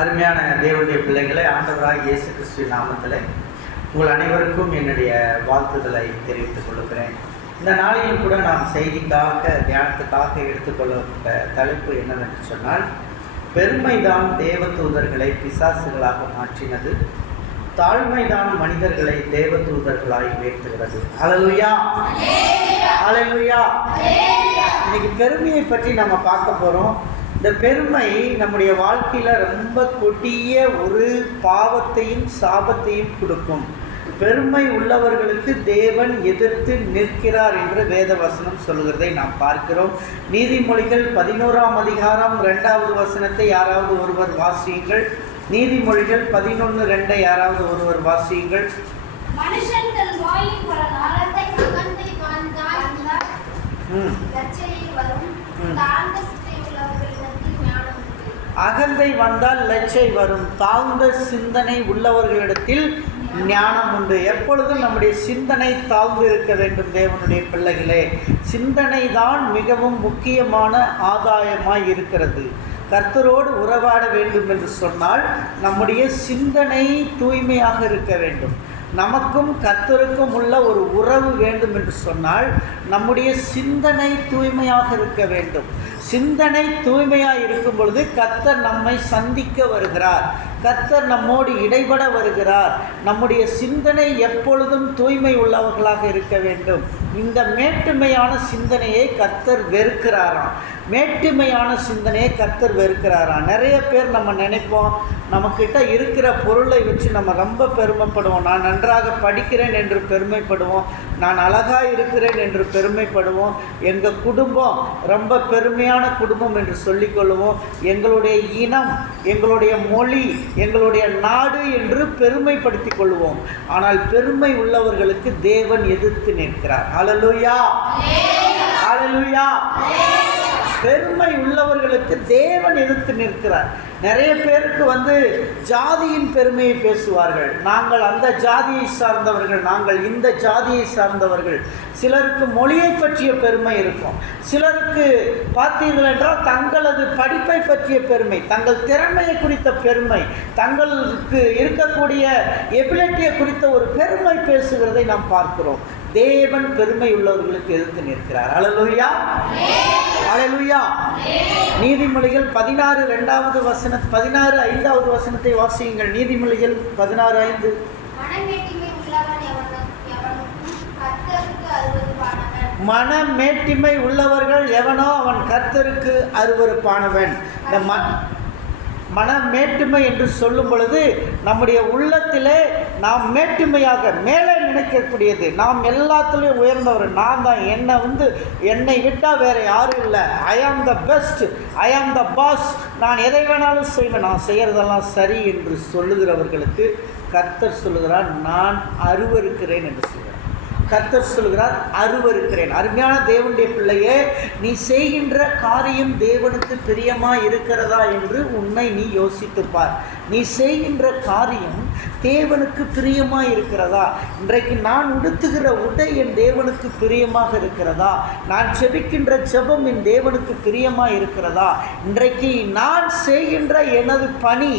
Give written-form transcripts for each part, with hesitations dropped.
அருமையான தேவனுடைய பிள்ளைகளை, ஆண்டவராக இயேசு கிறிஸ்துவின் நாமத்தில் உங்கள் அனைவருக்கும் என்னுடைய வாழ்த்துதலை தெரிவித்துக் கொள்கிறேன். இந்த நாளிலும் கூட நாம் செய்திக்காக தியானத்துக்காக எடுத்துக்கொள்ளப்பட்ட தலைப்பு என்னவென்று சொன்னால், பெருமைதான் தேவ தூதர்களை பிசாசுகளாக மாற்றினது, தாழ்மைதான் மனிதர்களை தேவ தூதர்களாய் உயர்த்துகிறது. ஹல்லேலூயா, ஹல்லேலூயா. இன்னைக்கு பெருமையை பற்றி நம்ம பார்க்க போகிறோம். இந்த பெருமை நம்முடைய வாழ்க்கையில் ரொம்ப கொடிய ஒரு பாவத்தையும் சாபத்தையும் கொடுக்கும். பெருமை உள்ளவர்களுக்கு தேவன் எதிர்த்து நிற்கிறார் என்று வேத வசனம் சொல்கிறதை நாம் பார்க்கிறோம். நீதிமொழிகள் 11ஆம் அதிகாரம் 2வது வசனத்தை யாராவது ஒருவர் வாசியுங்கள். நீதிமொழிகள் 11:2 யாராவது ஒருவர் வாசியுங்கள். மனுஷன் தன் வாயின் பல நாளத்தை அகந்தை அகந்தை வந்தால் லட்சை வரும், தாழ்ந்த சிந்தனை உள்ளவர்களிடத்தில் ஞானம் உண்டு. எப்பொழுதும் நம்முடைய சிந்தனை தாழ்ந்து இருக்க வேண்டும். தேவனுடைய பிள்ளைகளே, சிந்தனை தான் மிகவும் முக்கியமான ஆதாயமாய் இருக்கிறது. கர்த்தரோடு உறவாட வேண்டும் என்று சொன்னால் நம்முடைய சிந்தனை தூய்மையாக இருக்க வேண்டும். நமக்கும் கர்த்தருக்கும் உள்ள ஒரு உறவு வேண்டும் என்று சொன்னால் நம்முடைய சிந்தனை தூய்மையாக இருக்க வேண்டும். சிந்தனை தூய்மையாக இருக்கும் பொழுது கர்த்தர் நம்மை சந்திக்க வருகிறார், கர்த்தர் நம்மோடு இடைபட வருகிறார். நம்முடைய சிந்தனை எப்பொழுதும் தூய்மை உள்ளவர்களாக இருக்க வேண்டும். இந்த மேட்டுமையான சிந்தனையை கர்த்தர் வெறுக்கிறாராம். மேட்டுமையான சிந்தனையை கர்த்தர் வெறுக்கிறாராம். நிறைய பேர் நம்ம நினைப்போம், நம்மக்கிட்ட இருக்கிற பொருளை வச்சு நம்ம ரொம்ப பெருமைப்படுவோம். நான் நன்றாக படிக்கிறேன் என்று பெருமைப்படுவோம், நான் அழகாக இருக்கிறேன் என்று பெருமைப்படுவோம், எங்கள் குடும்பம் ரொம்ப பெருமையான குடும்பம் என்று சொல்லிக்கொள்வோம், எங்களுடைய இனம், எங்களுடைய மொழி, எங்களுடைய நாடு என்று பெருமைப்படுத்தி கொள்வோம். ஆனால் பெருமை உள்ளவர்களுக்கு தேவன் எதிர்த்து நிற்கிறார். ஹல்லேலூயா, ஹல்லேலூயா. பெருமை உள்ளவர்களுக்கு தேவன் எதிர்த்து நிற்கிறார். நிறைய பேருக்கு ஜாதியின் பெருமையை பேசுவார்கள். நாங்கள் அந்த ஜாதியை சார்ந்தவர்கள், நாங்கள் இந்த ஜாதியை சார்ந்தவர்கள். சிலருக்கு மொழியை பற்றிய பெருமை இருக்கும். சிலருக்கு பார்த்தீர்கள் என்றால் தங்களது படிப்பை பற்றிய பெருமை, தங்கள் திறமையை குறித்த பெருமை, தங்களுக்கு இருக்கக்கூடிய எபிலிட்டியை குறித்த ஒரு பெருமை பேசுகிறதை நாம் பார்க்கிறோம். தேவன் பெருமை உள்ளவர்களுக்கு எதிர்த்து நிற்கிறார். ஹல்லேலூயா, ஹல்லேலூயா. நீதிமொழிகள் 16:2வது வசனம், 16:5வது வசனத்தை வாசியுங்கள். நீதிமொழிகள் 16:5. மனமேட்டிமை உள்ளவர்கள் எவனோ அவன் கர்த்தருக்கு அருவருப்பானவன். இந்த மனமேட்டுமை என்று சொல்லும் பொழுது நம்முடைய உள்ளத்திலே நாம் மேட்டுமையாக மேலே நினைக்கக்கூடியது, நாம் எல்லாத்துலேயும் உயர்ந்தவர், நான் தான், என்னை விட்டால் வேறு யாரும் இல்லை, ஐ ஆம் த பெஸ்ட், ஐ ஆம் த பாஸ், நான் எதை வேணாலும் செய்வேன், நான் செய்கிறதெல்லாம் சரி என்று சொல்லுகிறவர்களுக்கு கர்த்தர் சொல்லுகிறார், நான் அருவருக்கிறேன் என்று சொல்கிறார். கர்த்தர் சொல்கிறார், அருவருக்கிறேன். அருமையான தேவனுடைய பிள்ளையே, நீ செய்கின்ற காரியம் தேவனுக்கு பிரியமாக இருக்கிறதா என்று உன்னை நீ யோசித்துப்பார். நீ செய்கின்ற காரியம் தேவனுக்கு பிரியமாக இருக்கிறதா? இன்றைக்கு நான் உடுத்துகிற உடை என் தேவனுக்கு பிரியமாக இருக்கிறதா? நான் செபிக்கின்ற ஜெபம் என் தேவனுக்கு பிரியமாக இருக்கிறதா? இன்றைக்கு நான் செய்கின்ற எனது பணி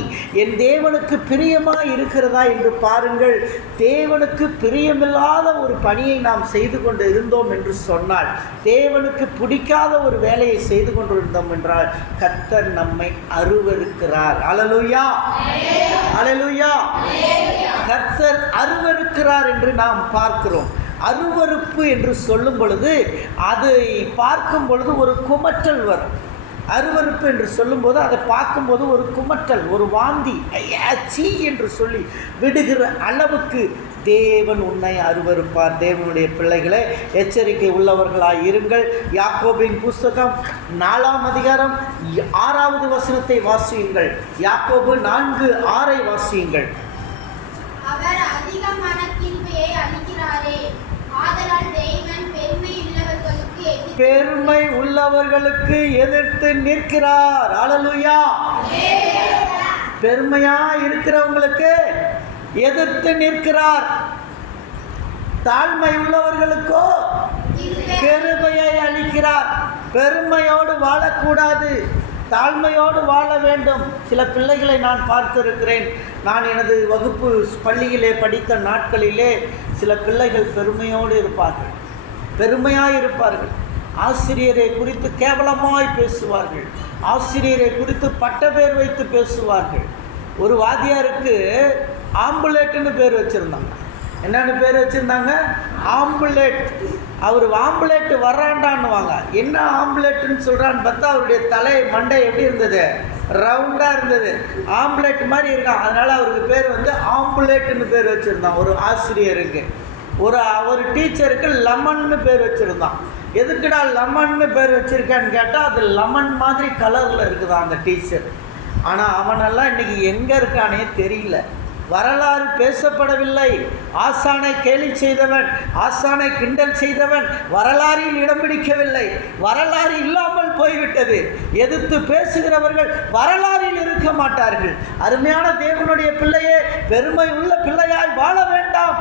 என் தேவனுக்கு பிரியமாக இருக்கிறதா என்று பாருங்கள். தேவனுக்கு பிரியமில்லாத ஒரு பணியை நாம் செய்து கொண்டு இருந்தோம் என்று சொன்னால், தேவனுக்கு பிடிக்காத ஒரு வேலையை செய்து கொண்டு இருந்தோம் என்றால் கர்த்தர் நம்மை அருவருக்கிறார். ஹல்லேலூயா, ஹல்லேலூயா. கர்த்தர் அருவருக்கிறார் என்று நாம் பார்க்கிறோம். அருவருப்பு என்று சொல்லும் பொழுது, அதை பார்க்கும் பொழுது ஒரு குமட்டல் வரும். அருவருப்பு என்று சொல்லும்போது அதை பார்க்கும்போது ஒரு குமட்டல், ஒரு வாந்தி, சீ என்று சொல்லி விடுகிற அளவுக்கு தேவன் உன்னை அருவருப்பார். தேவனுடைய பிள்ளைகளை, எச்சரிக்கை உள்ளவர்களாய் இருங்கள். யாக்கோபின் புஸ்தகம் 4ஆம் அதிகாரம் 6வது வசனத்தை வாசியுங்கள். யாக்கோபு 4:6 வாசியுங்கள். அவர் அதிகமான கிருபையை அளிக்கிறாரே, ஆதலால் தேவன் பெருமை உள்ளவர்களுக்கு எதிர்த்து நிற்கிறார். ஹல்லேலூயா. பெருமையா இருக்கிறவங்களுக்கு எதிர்த்து நிற்கிறார். தாழ்மை உள்ளவர்களுக்கோ கிருபையை அளிக்கிறார். பெருமையோடு வாழக்கூடாது. தாழ்மையோடு வாழ வேண்டும். சில பிள்ளைகளை நான் பார்த்திருக்கிறேன். நான் எனது வகுப்பு பள்ளியிலே படித்த நாட்களிலே சில பிள்ளைகள் பெருமையோடு இருப்பார்கள், பெருமையாக இருப்பார்கள். ஆசிரியரை குறித்து கேவலமாய் பேசுவார்கள், ஆசிரியரை குறித்து பட்ட பேர் வைத்து பேசுவார்கள். ஒரு வாத்தியாருக்கு ஆம்புலேட்டுன்னு பேர் வச்சுருந்தாங்க. என்னென்னு பேர் வச்சுருந்தாங்க? ஆம்புலேட். அவர் ஆம்புலேட்டு வர்றாண்டான்னுவாங்க. என்ன ஆம்புலேட்டுன்னு சொல்கிறான்னு பார்த்தா அவருடைய தலை மண்டை எப்படி இருந்தது? ரவுண்டாக இருந்தது, ஆம்புலேட் மாதிரி இருக்கான். அதனால் அவருக்கு பேர் வந்து ஆம்புலேட்டுன்னு பேர் வச்சுருந்தான். ஒரு ஆசிரியருக்கு, ஒரு டீச்சருக்கு லெமன்னு பேர் வச்சுருந்தான். எதுக்குடா லெமன்னு பேர் வச்சுருக்கான்னு கேட்டால் அது லெமன் மாதிரி கலரில் இருக்குதான் அந்த டீச்சர். ஆனால் அவனெல்லாம் இன்றைக்கி எங்கே இருக்கானே தெரியல. வரலாறு பேசப்படவில்லை. ஆசானை கேலி செய்தவன், ஆசானை கிண்டல் செய்தவன் வரலாறில் இடம் பிடிக்கவில்லை. வரலாறு இல்லாமல் போய்விட்டது. எதிர்த்து பேசுகிறவர்கள் வரலாறில் இருக்க மாட்டார்கள். அருமையான தேவனுடைய பிள்ளையே, பெருமை உள்ள பிள்ளையாய் வாழ வேண்டாம்,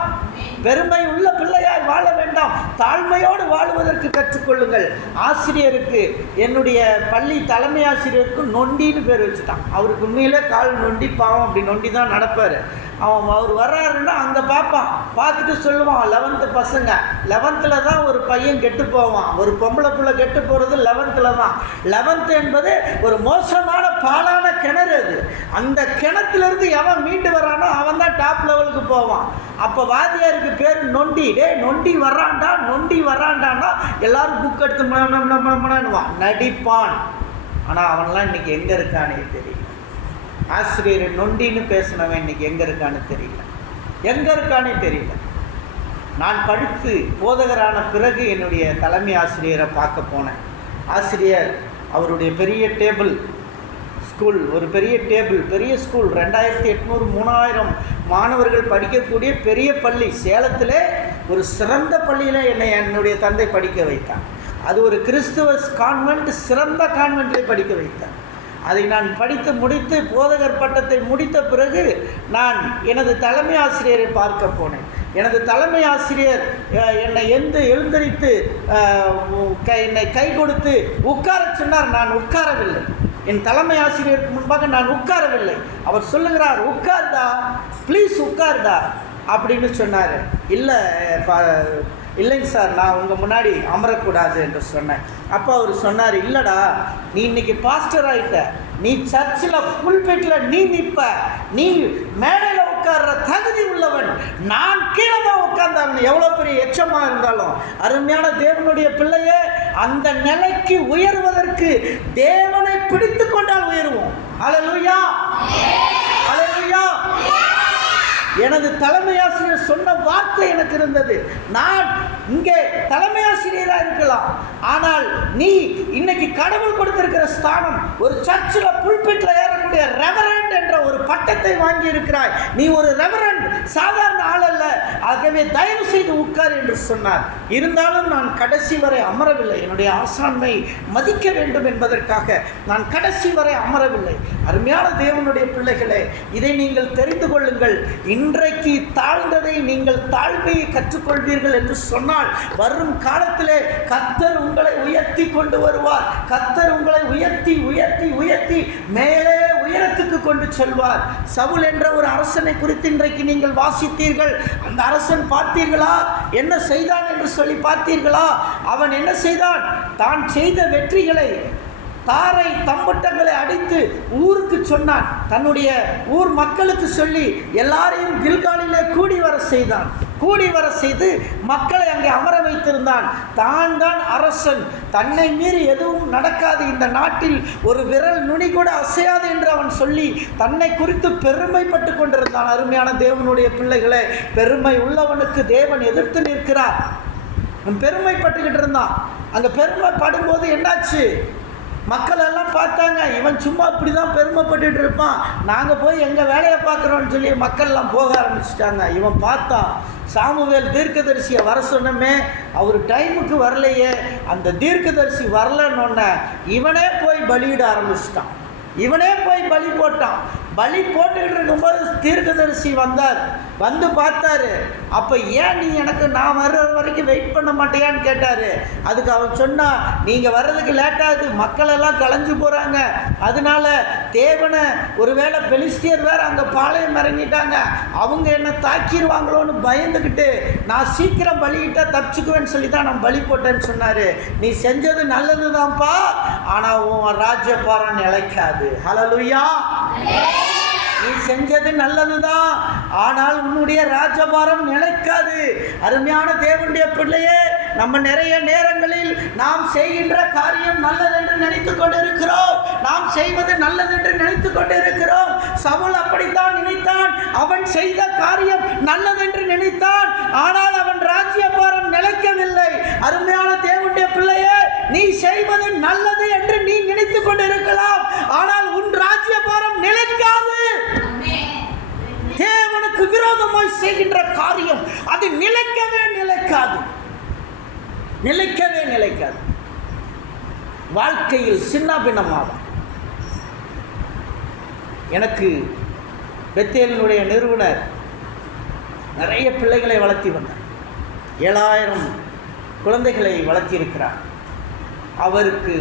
பெருமை உள்ள பிள்ளையாய் வாழ வேண்டாம். தாழ்மையோடு வாழ்வதற்கு கற்றுக்கொள்ளுங்கள். ஆசிரியருக்கு, என்னுடைய பள்ளி தலைமை ஆசிரியருக்கு நொண்டின்னு பேர் வச்சுட்டான். அவருக்கு உண்மையிலே கால் நொண்டி, பாவம், அப்படி நொண்டி தான் நடப்பார். அவர் வர்றாருன்னா அங்கே பார்ப்பான், பார்த்துட்டு சொல்லுவான். 11th பசங்க, 11th தான் ஒரு பையன் கெட்டு போவான். ஒரு பொம்பளை பிள்ளை கெட்டு போகிறது 11th தான். 11th என்பது ஒரு மோசமான பாலான கிணறு. அது அந்த கிணத்துலேருந்து எவன் மீண்டு வரானோ அவன் தான் டாப் லெவலுக்கு போவான். அப்போ வாத்தியாருக்கு பேர் நொண்டி. நொண்டி வர்றான்டா, நொண்டி வர்றான்டான்னா எல்லாரும் புக் எடுத்து மனவான், நடிப்பான். ஆனால் அவன்லாம் இன்றைக்கி எங்கே இருக்கானே தெரியல. ஆசிரியர் நொண்டின்னு பேசினவன் இன்றைக்கி எங்கே இருக்கான்னு தெரியல, எங்கே இருக்கானே தெரியல. நான் படித்து போதகரான பிறகு என்னுடைய தலைமை ஆசிரியரை பார்க்க போனேன். ஆசிரியர் அவருடைய பெரிய டேபிள் ஸ்கூல், ஒரு பெரிய டேபிள், பெரிய ஸ்கூல், 2800 3000 மாணவர்கள் படிக்கக்கூடிய பெரிய பள்ளி. சேலத்தில் ஒரு சிறந்த பள்ளியில் என்னுடைய தந்தை படிக்க வைத்தார். அது ஒரு கிறிஸ்துவ கான்வென்ட், சிறந்த கான்வென்ட்டில் படிக்க வைத்தார். அதை நான் படித்து முடித்து போதகர் பட்டத்தை முடித்த பிறகு நான் எனது தலைமை ஆசிரியரை பார்க்க போனேன். எனது தலைமை ஆசிரியர் என்னை எழுந்தரித்து என்னை கை கொடுத்து உட்கார சொன்னார். நான் உட்காரவில்லை. என் தலைமை ஆசிரியருக்கு முன்பாக நான் உட்காரவில்லை. அவர் சொல்லுகிறார், உட்கார்தா, ப்ளீஸ் உட்கார்தா அப்படின்னு சொன்னார். இல்லைங்க சார், நான் உங்கள் முன்னாடி அமரக்கூடாது என்று சொன்னேன். அப்போ அவர் சொன்னார், இல்லைடா, நீ இன்னைக்கு பாஸ்டர் ஆகிட்ட, நீ சர்ச்சில் புல்பிட்டில் நீ நிற்ப, நீ மேடையில் உட்கார்ற தகுதி உள்ளவன். நான் கீழே தான் உட்கார்ந்தவன், எவ்வளோ பெரிய எச்சமாக இருந்தாலும். அருமையான தேவனுடைய பிள்ளையே, அந்த நிலைக்கு உயர்வதற்கு தேவனை பிடித்து கொண்டால் உயர்வோம். அல்லேலூயா, அல்லேலூயா. எனது தலைமை ஆசிரியர் சொன்ன வார்த்தை எனக்கு இருந்தது. நான் இங்கே தலைமை ஆசிரியராக இருக்கலாம், ஆனால் நீ இன்னைக்கு கடவுள் கொடுத்திருக்கிற ஸ்தானம், ஒரு சர்ச்சில் புல்பிட்டில் ஏறக்கூடிய ரெவரண்ட் என்ற ஒரு பட்டத்தை வாங்கி இருக்கிறாய். நீ ஒரு ரெவரண்ட், சாதாரண ஆள் அல்ல. ஆகவே தயவு செய்து உட்கார் என்று சொன்னார். இருந்தாலும் நான் கடைசி வரை அமரவில்லை. என்னுடைய ஆசான்மை மதிக்க வேண்டும் என்பதற்காக நான் கடைசி வரை அமரவில்லை. அருமையான தேவனுடைய பிள்ளைகளே, இதை நீங்கள் தெரிந்து கொள்ளுங்கள். இன்றைக்கு தாழ்ந்ததை நீங்கள் தாழ்மையை கற்றுக்கொள்வீர்கள் என்று சொன்னால் வரும் காலத்திலே கர்த்தர் உங்களை உயர்த்தி கொண்டு வருவார். கர்த்தர் உங்களை உயர்த்தி உயர்த்தி உயர்த்தி மேலே உயரத்துக்கு கொண்டு செல்வார். சவுல் என்ற ஒரு அரசனை குறித்து இன்றைக்கு நீங்கள் வாசித்தீர்கள். அந்த அரசன் பார்த்தீர்களா என்ன செய்தான் என்று சொல்லி பார்த்தீர்களா? அவன் என்ன செய்தான்? தான் செய்த வெற்றிகளை, தாரை தம்பட்டங்களை அடித்து ஊருக்கு சொன்னான். தன்னுடைய ஊர் மக்களுக்கு சொல்லி எல்லாரையும் கில்காலிலே கூடி வர செய்தான். கூடி வர செய்து மக்களை அங்கே அமர வைத்திருந்தான். தான் அரசன், தன்னை மீறி எதுவும் நடக்காது, இந்த நாட்டில் ஒரு விரல் நுனி கூட அசையாது என்று அவன் சொல்லி தன்னை குறித்து பெருமைப்பட்டு கொண்டிருந்தான். அருமையான தேவனுடைய பிள்ளைகளே, பெருமை உள்ளவனுக்கு தேவன் எதிர்த்து நிற்கிறார். பெருமைப்பட்டுக்கிட்டு இருந்தான். அங்கே பெருமைப்படும்போது என்னாச்சு? மக்கள் எல்லாம் பார்த்தாங்க, இவன் சும்மா இப்படி தான் பெருமைப்பட்டு இருப்பான், நாங்கள் போய் எங்கள் வேலையை பார்க்குறோன்னு சொல்லி மக்கள்லாம் போக ஆரம்பிச்சிட்டாங்க. இவன் பார்த்தான், சாமுவேல் தீர்க்கதரிசியை வர சொன்னமே, அவர் டைமுக்கு வரலையே, அந்த தீர்க்கதரிசி வரலன்னொன்ன இவனே போய் பலியிட ஆரம்பிச்சிட்டான். இவனே போய் பலி போட்டான். பலி போட்டுக்கிட்டு இருக்கும்போது தீர்க்கதரிசி வந்தார், வந்து பார்த்தாரு. அப்போ ஏன் நீ எனக்கு நான் வர்ற வரைக்கும் வெயிட் பண்ண மாட்டேயான்னு கேட்டார். அதுக்கு அவன் சொன்னான், நீங்கள் வர்றதுக்கு லேட்டாகுது, மக்கள் எல்லாம் கலைஞ்சு போகிறாங்க, அதனால தேவனை ஒருவேளை பெலிஸ்தியர் வேறு அங்கே பாளையம் இறங்கிட்டாங்க, அவங்க என்னை தாக்கிடுவாங்களோன்னு பயந்துக்கிட்டு நான் சீக்கிரம் பலியிட்டா தப்பிச்சுக்குவேன்னு சொல்லி தான் நான் பலி போட்டேன்னு சொன்னார். நீ செஞ்சது நல்லது தான்ப்பா, ஆனால் உன் ராஜ்யபாரம் நிலைக்காது. ஹல்லேலூயா. நீ செஞ்சது நல்லதுதான், ஆனால் உன்னுடைய ராஜபாரம் நிலைக்காது. அருமையான தேவனுடைய பிள்ளையே, நம்ம நிறைய நேரங்களில் நாம் செய்கின்ற காரியம் நல்லது என்று நினைத்து கொண்டு இருக்கிறோம், நாம் செய்வது நல்லது என்று நினைத்து கொண்டு இருக்கிறோம். சவுல் அப்படித்தான் நினைத்தான், அவன் செய்த காரியம் நல்லது என்று நினைத்தான், ஆனால் அவன் ராஜ்யபாரம் நிலைக்கவில்லை. அருமையான தேவனுடைய பிள்ளையே, நீ செய்வது நல்லது என்று நீ நினைத்து கொண்டு இருக்கலாம், ஆனால் உன் ராஜ்யபாரம் நிலைக்காது. தேவனுக்கு விரோதமாய் செய்கின்ற காரியம் அது நிலைக்கவே நிலைக்காது, நிலைக்கவே நிலைக்காது. வாழ்க்கையில் சின்ன பின்னமாகும். எனக்கு பெத்தேலினுடைய நிறுவனர் நிறைய பிள்ளைகளை வளர்த்தி வந்தார், 7000 குழந்தைகளை வளர்த்தியிருக்கிறார். அவருக்கு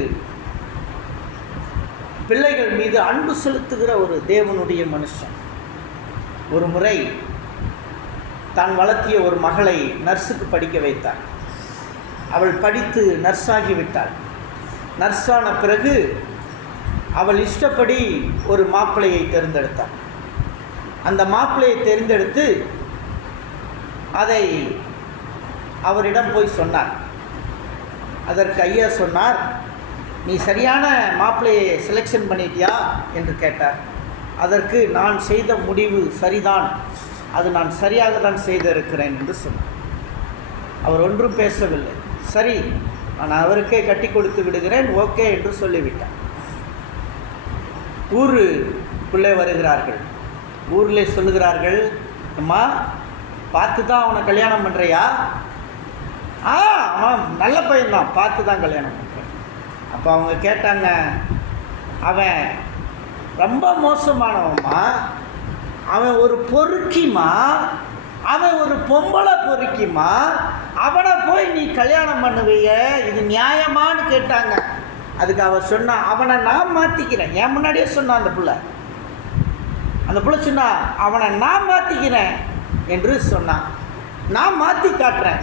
பிள்ளைகள் மீது அன்பு செலுத்துகிற ஒரு தேவனுடைய மனுஷன். ஒரு முறை தான் வளர்த்திய ஒரு மகளை நர்ஸுக்கு படிக்க வைத்தார். அவள் படித்து நர்ஸாகிவிட்டாள். நர்ஸான பிறகு அவள் இஷ்டப்படி ஒரு மாப்பிள்ளையை தேர்ந்தெடுத்தாள். அந்த மாப்பிள்ளையை தேர்ந்தெடுத்து அதை அவரிடம் போய் சொன்னார். அதற்கு ஐயா சொன்னார், நீ சரியான மாப்பிள்ளையை செலெக்ஷன் பண்ணிட்டியா என்று கேட்டார். அதற்கு நான் செய்த முடிவு சரிதான், அது நான் சரியாக தான் செய்திருக்கிறேன் என்று சொன்னார். அவர் ஒன்றும் பேசவில்லை. சரி, நான் அவருக்கே கட்டி கொடுத்து விடுகிறேன், ஓகே என்று சொல்லிவிட்டார். ஊருக்குள்ளே வருகிறார்கள். ஊரில் சொல்லுகிறார்கள், அம்மா பார்த்து தான் அவனை கல்யாணம் பண்ணுறியா? அவன் நல்ல பையன்தான், பார்த்து தான் கல்யாணம் பண்ணுறேன். அப்போ அவங்க கேட்டாங்க, அவன் ரொம்ப மோசமானவம்மா, அவன் ஒரு பொறுக்கிமா, அவன் ஒரு பொம்பளை பொறுக்கிமா, அவனை போய் நீ கல்யாணம் பண்ணுவீங்க, இது நியாயமானு கேட்டாங்க. அதுக்கு அவன் சொன்னான், அவனை நான் மாற்றிக்கிறேன். என் முன்னாடியே சொன்னான் அந்த பிள்ளை சொன்னா, அவனை நான் மாற்றிக்கிறேன் என்று சொன்னான். நான் மாற்றி காட்டுறேன்,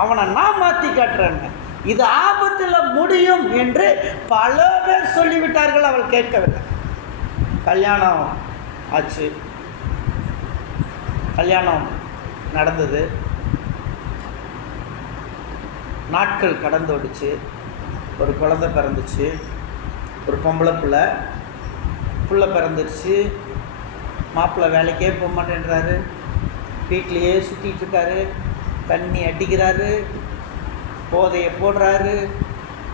அவனை நான் மாற்றி காட்டுறேன்னு. இது ஆபத்தில் முடியும் என்று பல பேர் சொல்லிவிட்டார்கள். அவள் கேட்கவில்லை. கல்யாணம் ஆச்சு. கல்யாணம் நடந்தது. நாட்கள் கடந்தோடிச்சு. ஒரு குழந்தை பிறந்துச்சு, ஒரு பொம்பளை புள்ள பிறந்துருச்சு. மாப்பிள்ளை வேலைக்கே போக மாட்டேன்றாரு, வீட்லேயே சுற்றிட்டு இருக்காரு, தண்ணி அடிக்கிறாரு, போதையை போடுறாரு,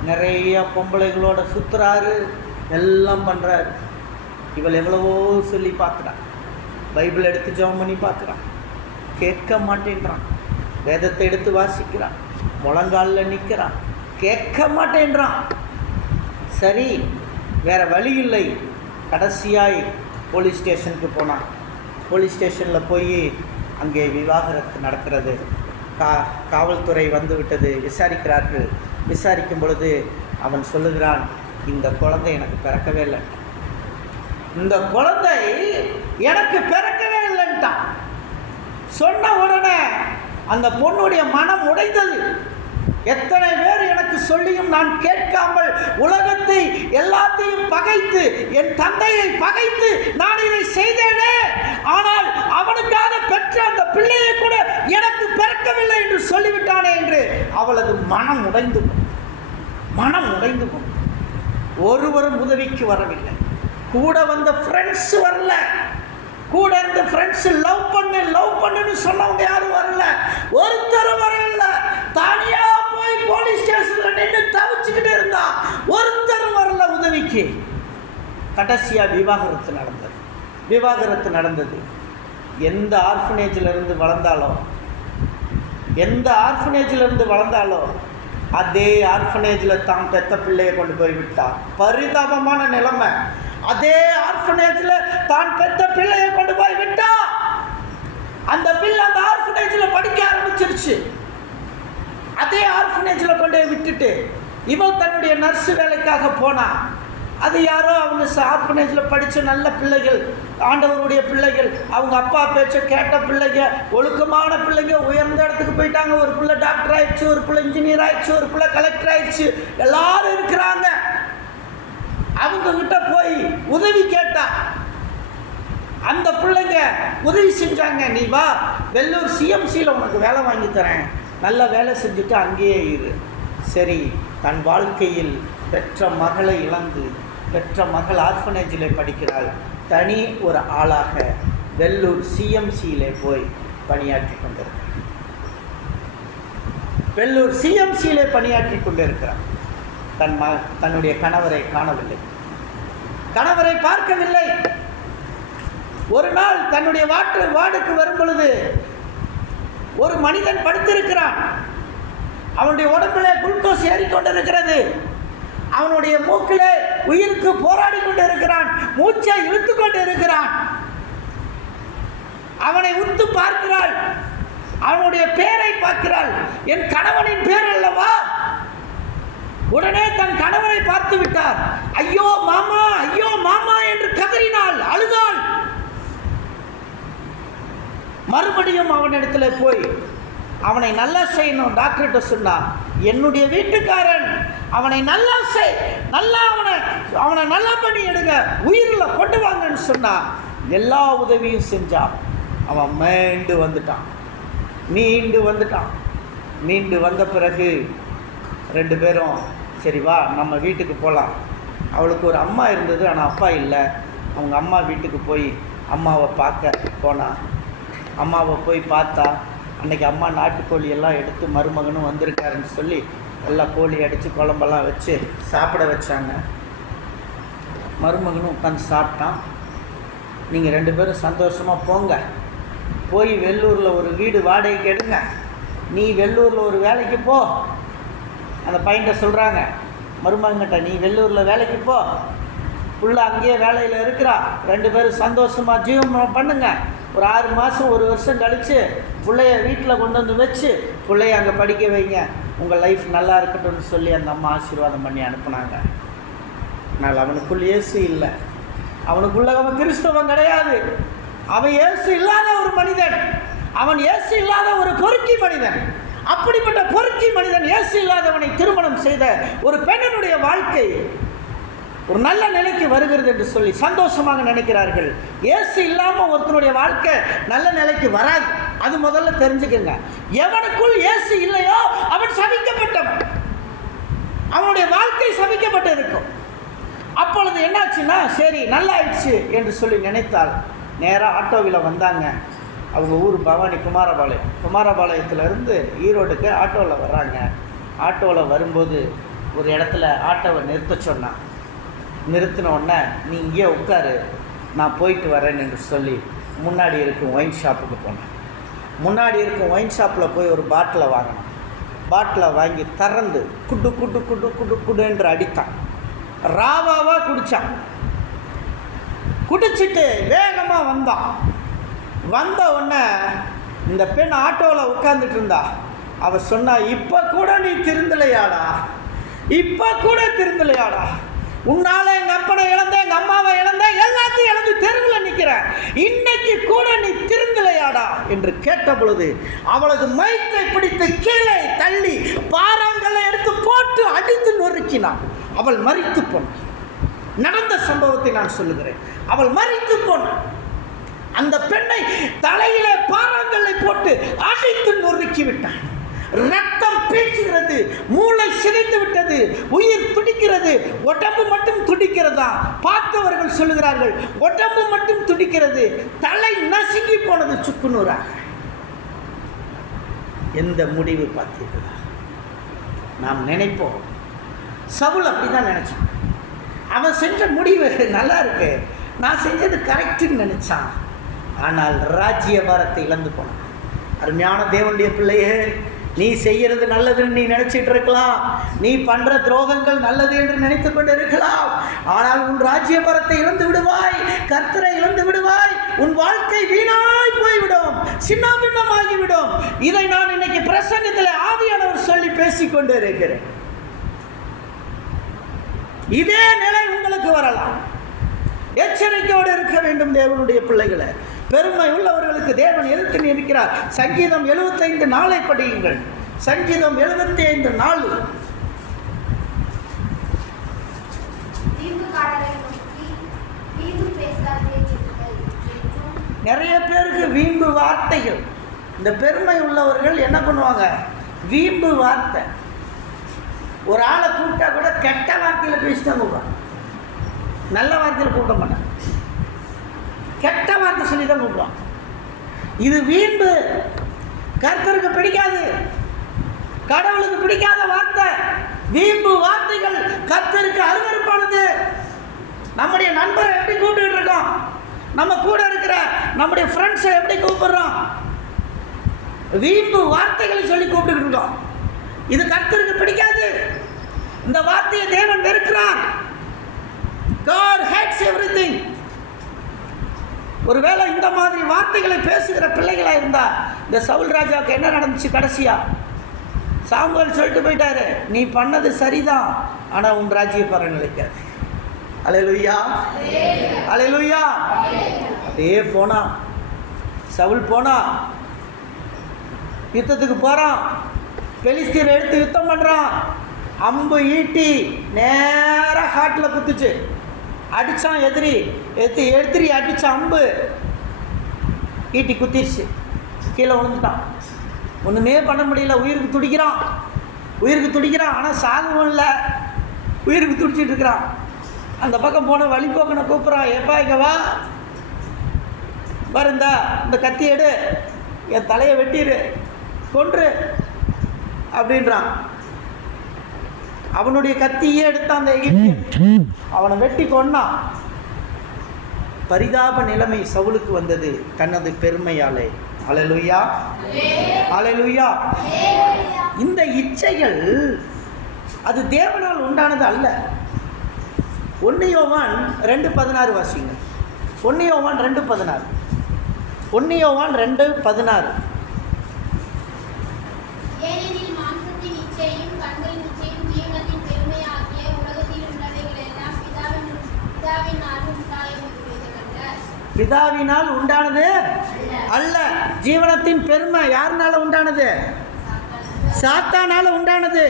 நிறைய பொம்பளைகளோட சுற்றுறாரு, எல்லாம் பண்ணுறாரு. இவள் எவ்வளவோ சொல்லி பார்க்குறான், பைபிள் எடுத்து ஜெபம் பண்ணி பார்க்குறான், கேட்க மாட்டேன்றான். வேதத்தை எடுத்து வாசிக்கிறான், முழங்காலில் நிற்கிறான், கேட்க மாட்டேன்றான். சரி, வேறு வழி இல்லை. கடைசியாய் போலீஸ் ஸ்டேஷனுக்கு போனான். போலீஸ் ஸ்டேஷனில் போய் அங்கே விவாகரத்து நடக்கிறது. காவல்துறை வந்து விட்டது. விசாரிக்கிறார்கள். விசாரிக்கும் பொழுது அவன் சொல்லுகிறான், இந்த குழந்தை எனக்கு பிறக்கவே இல்லை, இந்த குழந்தை எனக்கு பிறக்கவே இல்லைன்ட்டான். சொன்ன உடனே அந்த பொண்ணுடைய மனம் உடைந்தது. எத்தனை பேர் எனக்கு சொல்லியும் நான் கேட்காமல் உலகத்தை எல்லாத்தையும் பகைத்து, என் தந்தையை பகைத்து நான் இதை செய்தேனே, ஆனால் அவனுக்காக பெற்ற அந்த பிள்ளையை கூட எனக்கு பிறக்கவில்லை என்று சொல்லிவிட்டானே என்று அவளது மனம் உடைந்து போகும். ஒருவரும் உதவிக்கு வரவில்லை. கூட வந்த ஃப்ரெண்ட்ஸ் வரல. கூட இருந்த ஃப்ரெண்ட்ஸ் லவ் பண்ணுன்னு சொன்னவங்க யாரும் வரல. ஒருத்தரும் வரல. தனியா போய் போலீஸ் ஸ்டேஷன்ல நின்று தவிச்சுக்கிட்டு இருந்தா, ஒருத்தரும் வரல உதவிக்கு. கடைசியா விவாகரத்து நடந்தது. எந்த ஆர்ஃபனேஜிலிருந்து வளர்ந்தாலோ அதே ஆர்ஃபனேஜில் தான் பெத்த பிள்ளையை கொண்டு போய் விட்டா. பரிதாபமான நிலைமை. அதே ஆர்ஃபனேஜ்ல தான் பெத்த பிள்ளையை கொண்டு போய் விட்டா. அந்த பிள்ளை அந்த ஆர்ஃபனேஜ்ல படிக்க ஆரம்பிச்சிருச்சு. அதே ஆர்ஃபனேஜ்ல கொண்டு போய் விட்டுட்டு இவள் தன்னுடைய நர்ஸு வேலைக்காக போனா. அது யாரோ அவங்க ஆர்ஃபனேஜில் படித்த நல்ல பிள்ளைகள், ஆண்டவருடைய பிள்ளைகள், அவங்க அப்பா பேச்சை கேட்ட பிள்ளைங்க, ஒழுக்கமான பிள்ளைங்க, உயர்ந்த இடத்துக்கு போயிட்டாங்க. ஒரு பிள்ளை டாக்டர் ஆயிடுச்சு, ஒரு பிள்ளை இன்ஜினியர் ஆயிடுச்சு, ஒரு பிள்ளை கலெக்டர் ஆயிடுச்சு, எல்லாரும் இருக்கிறாங்க. அவங்க கிட்ட போய் உதவி கேட்டா. அந்த பிள்ளைங்க உதவி செஞ்சாங்க. நீ வா, வெள்ளூர் சிஎம்சியில் உனக்கு வேலை வாங்கி தரேன், நல்ல வேலை செஞ்சுட்டு அங்கேயே இரு. சரி, தன் வாழ்க்கையில் பெற்ற மகளை இழந்து, பெற்ற மகள் ஆர்ஃபனேஜில் படிக்கிறாள். தனி ஒரு ஆளாக வெள்ளூர் சிஎம்சியிலே போய் பணியாற்றி கொண்டிருக்கிறார். வெள்ளூர் சிஎம்சியிலே பணியாற்றி கொண்டிருக்கிறார். தன்னுடைய கணவரை காணவில்லை, கணவரை பார்க்கவில்லை. ஒரு நாள் தன்னுடைய வார்டுக்கு வரும் பொழுது ஒரு மனிதன் படுத்திருக்கிறான். அவனுடைய உடம்பிலே குளுக்கோஸ் ஏறிக்கொண்டிருக்கிறது. அவனுடைய மூக்கிலே உயிருக்கு போராடி கொண்டு இருக்கிறான், மூச்சை இழுத்து கொண்டு இருக்கிறான். அவனை உத்து பார்க்கிறாள், அவனுடைய பேரை பார்க்கிறாள். என் கணவனின் பேர் அல்லவா? உடனே தன் கணவனை பார்த்து விட்டார். ஐயோ மாமா, ஐயோ மாமா என்று கதறினாள், அழுதாள். மறுபடியும் அவனிடத்துல போய் அவனை நல்லா செய்யணும் டாக்டர்கிட்ட சொன்னான். என்னுடைய வீட்டுக்காரன், அவனை நல்லா செய், நல்லா அவனை நல்லா பண்ணி எடுங்க, உயிரில் கொண்டு வாங்கன்னு சொன்னான். எல்லா உதவியும் செஞ்சான். அவன் மீண்டு வந்துட்டான். மீண்டு வந்த பிறகு ரெண்டு பேரும் சரி வா நம்ம வீட்டுக்கு போகலாம். அவளுக்கு ஒரு அம்மா இருந்தது, ஆனால் அப்பா இல்லை. அவங்க அம்மா வீட்டுக்கு போய் அம்மாவை பார்க்க போனான். அம்மாவை போய் பார்த்தா அன்றைக்கி அம்மா நாட்டுக்கோழி எல்லாம் எடுத்து மருமகனும் வந்திருக்காருன்னு சொல்லி எல்லாம் கோழி அடித்து குழம்பெல்லாம் வச்சு சாப்பிட வச்சாங்க. மருமகனும் உட்காந்து சாப்பிட்டான். நீங்கள் ரெண்டு பேரும் சந்தோஷமாக போங்க, போய் வெள்ளூரில் ஒரு வீடு வாடகைக்கு எடுங்க, நீ வெள்ளூரில் ஒரு வேலைக்கு போ. அந்த பையன்கிட்ட சொல்கிறாங்க மருமகன்கிட்ட, நீ வெள்ளூரில் வேலைக்கு போ, புள்ள அங்கேயே வேலையில் இருக்கிறா, ரெண்டு பேரும் சந்தோஷமாக ஜீவனம் பண்ணுங்க. ஒரு 6 மாதம் 1 வருஷம் கழித்து பிள்ளைய வீட்டில் கொண்டு வந்து வச்சு பிள்ளைய அங்கே படிக்க வைங்க, உங்கள் லைஃப் நல்லா இருக்கட்டும்னு சொல்லி அந்த அம்மா ஆசீர்வாதம் பண்ணி அனுப்புனாங்க. ஆனால் அவனுக்குள் இயேசு இல்லை. அவனுக்குள்ள அவன் கிறிஸ்தவன் கிடையாது. அவன் இயேசு இல்லாத ஒரு மனிதன். அவன் இயேசு இல்லாத ஒரு பொறுக்கி மனிதன். அப்படிப்பட்ட பொறுக்கி மனிதன், இயேசு இல்லாதவனை திருமணம் செய்த ஒரு பெண்ணினுடைய வாழ்க்கை ஒரு நல்ல நிலைக்கு வருகிறது என்று சொல்லி சந்தோஷமாக நினைக்கிறார்கள். இயேசு இல்லாமல் ஒருத்தனுடைய வாழ்க்கை நல்ல நிலைக்கு வராது. அது முதல்ல தெரிஞ்சுக்கங்க. எவனுக்குள் இயேசு இல்லையோ அவன் சபிக்கப்பட்டவன், அவனுடைய வாழ்க்கை சபிக்கப்பட்டு இருக்கும். அப்பொழுது என்னாச்சுன்னா, சரி நல்லாயிடுச்சு என்று சொல்லி நினைத்தால் நேராக ஆட்டோவில் வந்தாங்க. அவங்க ஊர் பவானி குமாரபாளையத்திலேருந்து ஈரோடுக்கு ஆட்டோவில் வர்றாங்க. ஆட்டோவில் வரும்போது ஒரு இடத்துல ஆட்டோவை நிறுத்த சொன்னான். நிறுத்தின உடனே நீ இங்கே உட்காரு, நான் போயிட்டு வரேன் என்று சொல்லி முன்னாடி இருக்கும் ஒயின் ஷாப்புக்கு போனேன். முன்னாடி இருக்கும் ஒயின் ஷாப்பில் போய் ஒரு பாட்டிலை வாங்கினான். பாட்டிலை வாங்கி திறந்து குடு குடு குடு குடு குடு என்று அடித்தான். ராவாவாக குடித்தான். குடிச்சிட்டு வேகமாக வந்தான். வந்த உடனே இந்த பெண் ஆட்டோவில் உட்காந்துட்டு இருந்தா. அவள் சொன்னா, இப்போ கூட நீ திருந்தலையாடா, இப்போ கூட திருந்தலையாடா, உன்னால எங்கள் அப்பனை இழந்தேன், எங்கள் அம்மாவை இழந்தேன், எல்லாத்தையும் இழந்து தெருவில் நிற்கிறேன், இன்னைக்கு கூட நீ திருந்தலையாடா என்று கேட்ட பொழுது அவளது மயத்தை பிடித்து கீழே தள்ளி பாறாங்களை எடுத்து போட்டு அடித்து நொறுக்கினான். அவள் மரித்து போனாள். நடந்த சம்பவத்தை நான் சொல்லுகிறேன். அவள் மரித்து போனாள். அந்த பெண்ணை தலையிலே பாறாங்களை போட்டு அடித்து நொறுக்கி விட்டான். ரத்தம் பீச்சுகிறது, மூளை சிதைத்து விட்டது, உயிர் துடிக்கிறது, உடம்பு மட்டும் துடிக்கிறதா. பார்த்தவர்கள் சொல்லுகிறார்கள் உடம்பு மட்டும் துடிக்கிறது, தலை நசுங்கி போனது சுக்குநூறாக. எந்த முடிவு பார்த்தீர்களா? நாம் நினைப்போம், சவுல் அப்படிதான் நினைச்சான். அவன் செஞ்ச முடிவு நல்லா இருக்கு, நான் செஞ்சது கரெக்டுன்னு நினைச்சான். ஆனால் ராஜ்ய பாரத்தை இழந்து போனான். அருமையான தேவனுடைய பிள்ளையே, நீ செய்யறது நல்லதுன்னு நீ நினைச்சிட்டு இருக்கலாம், நீ பண்ற துரோகங்கள் நல்லது என்று நினைத்து கொண்டு இருக்கலாம். ஆனால் உன் ராஜ்யபரத்தை இழந்து விடுவாய், கர்த்தரை இழந்து விடுவாய், உன் வாழ்க்கை வீணாய் போய்விடும், சின்னாபின்னமாகிவிடும். இதை நான் இன்னைக்கு பிரசங்கத்தில் ஆவியானவர் சொல்லி பேசிக்கொண்டு இருக்கிறேன். இதே நிலை உங்களுக்கு வரலாம். எச்சரிக்கையோடு இருக்க வேண்டும் தேவனுடைய பிள்ளைகளை. பெருமை உள்ளவர்களுக்கு தேவன் எதிர்த்து நிற்கிறார். சங்கீதம் 75:4 படியுங்கள். சங்கீதம் 75:4. நிறைய பேருக்கு வீம்பு வார்த்தைகள். இந்த பெருமை உள்ளவர்கள் என்ன பண்ணுவாங்க? வீம்பு வார்த்தை. ஒரு ஆளை கூப்பிட்டா கூட கெட்ட வார்த்தையில் பேசிட்டு கூப்பிடுவாங்க, நல்ல வார்த்தையில் கூப்பிட மாட்டாங்க, கெட்ட வார்த்தை சொல்லி தான் கூப்பிடுவான். இது வீம்பு. கர்த்தருக்கு பிடிக்காது, கடவுளுக்கு பிடிக்காத வார்த்தை வீம்பு வார்த்தைகள். கர்த்தருக்கு அருவருப்பானது. நம்முடைய நண்பரை எப்படி கூப்பிட்டு இருக்கோம், நம்ம கூட இருக்கிற நம்முடைய ஃப்ரெண்ட்ஸை எப்படி கூப்பிடுறோம்? வீம்பு வார்த்தைகளை சொல்லி கூப்பிட்டு இருக்கோம். இது கர்த்தருக்கு பிடிக்காது. இந்த வார்த்தையை தேவன் வெறுக்கிறார். God hates everything. ஒருவேளை இந்த மாதிரி வார்த்தைகளை பேசுகிற பிள்ளைகளா இருந்தா, இந்த சவுல் ராஜாவுக்கு என்ன நடந்துச்சு? கடைசியா சாமுவேல் சொல்லிட்டு போயிட்டாரு, நீ பண்ணது சரிதான், ஆனா உன் ராஜ்ய பரம் நிலைக்காது. அல்லேலூயா, அல்லேலூயா. போனா சவுல் போனா யுத்தத்துக்கு போறான், பெலிஸ்தீரை எடுத்து யுத்தம் பண்றான். அம்பு ஈட்டி நேரா ஹார்ட்ல குத்துச்சு. அடித்தான் எதிரி அடித்த அம்பு ஈட்டி குத்திடுச்சு, கீழே விழுந்துட்டான். ஒன்றுமே பண்ண முடியல, உயிருக்கு துடிக்கிறான். ஆனால் சாகவும் இல்லை, உயிருக்கு துடிச்சிட்டு இருக்கிறான். அந்த பக்கம் போன வழிபோக்கனை கூப்பிட்றான், எப்பா இங்கே வா, பாருந்தா இந்த கத்தி எடு, என் தலையை வெட்டிடு, கொன்று அப்படின்றான். அவனுடைய கத்தியே எடுத்தான் அந்த எகிப்தியன், அவனை வெட்டி கொன்னான். பரிதாப நிலைமை சவுலுக்கு வந்தது தனது பெருமையாலே. அல்லேலூயா, அல்லேலூயா. இந்த இச்சைகள் அது தேவனால் உண்டானது அல்ல. 1 யோவான் 2:16 வாசிங்க. 1 யோவான் 2:16. 1 யோவான் 2:16. பிதாவினால் உண்டானது அல்ல. ஜீவனத்தின் பெருமை யாருனால உண்டானது? சாத்தானால உண்டானது.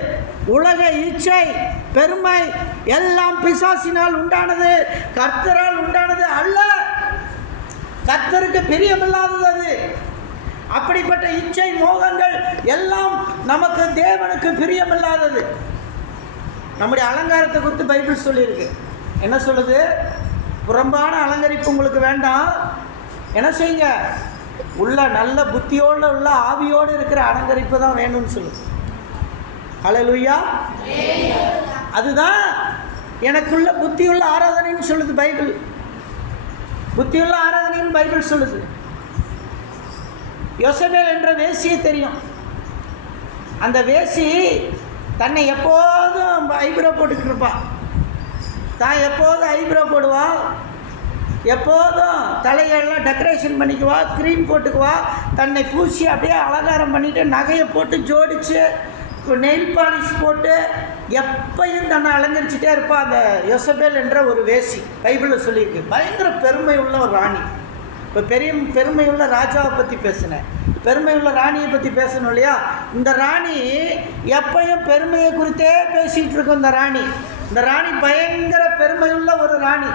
உலக இச்சை, பெருமை எல்லாம் பிசாசினால் உண்டானது, கர்த்தரால் உண்டானது அல்ல. கர்த்தருக்கு பிரியமில்லாதது அது. அப்படிப்பட்ட இச்சை மோகங்கள் எல்லாம் நமக்கு தேவனுக்கு பிரியமில்லாதது. நம்முடைய அலங்காரத்தை குறித்து பைபிள் சொல்லியிருக்கு. என்ன சொல்லுது? புறம்பான அலங்கரிப்பு உங்களுக்கு வேண்டாம், என்ன செய்யுங்க, உள்ள நல்ல புத்தியோடு உள்ள ஆவியோடு இருக்கிற அலங்கரிப்பு தான் வேணும்னு சொல்லுது. அல்லேலூயா. அதுதான் எனக்குள்ள புத்தியுள்ள ஆராதனைன்னு சொல்லுது பைபிள். புத்தியுள்ள ஆராதனைன்னு பைபிள் சொல்லுது. யோசேபேல் என்ற வேசியை தெரியும். அந்த வேசி தன்னை எப்போதும் ஐப்ரோ போட்டுக்கிட்டு இருப்பான். தான் எப்போதும் ஐப்ரோ போடுவா, எப்போதும் தலையெல்லாம் டெக்கரேஷன் பண்ணிக்குவா, க்ரீம் போட்டுக்குவா, தன்னை பூசி அப்படியே அலங்காரம் பண்ணிவிட்டு நகையை போட்டு ஜோடித்து நெயில் பாலிஷ் போட்டு எப்பையும் தன்னை அலங்கரிச்சுட்டே இருப்பாள் அந்த யோசேபேல் என்ற ஒரு வேசி. பைபிளில் சொல்லியிருக்கு. பயங்கர பெருமை உள்ள ஒரு ராணி. இப்போ பெருமையுள்ள ராஜாவை பற்றி பேசினேன், பெருமையுள்ள ராணியை பற்றி பேசணும் இல்லையா? இந்த ராணி எப்பையும் பெருமையை குறித்தே பேசிகிட்டு இருக்கும். இந்த ராணி பயங்கர பெருமையுள்ள ஒரு ராணி,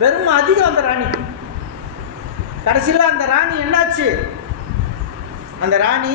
பெருமை அதிகம் அந்த ராணிக்கு. கடைசியில் அந்த ராணி என்னாச்சு? அந்த ராணி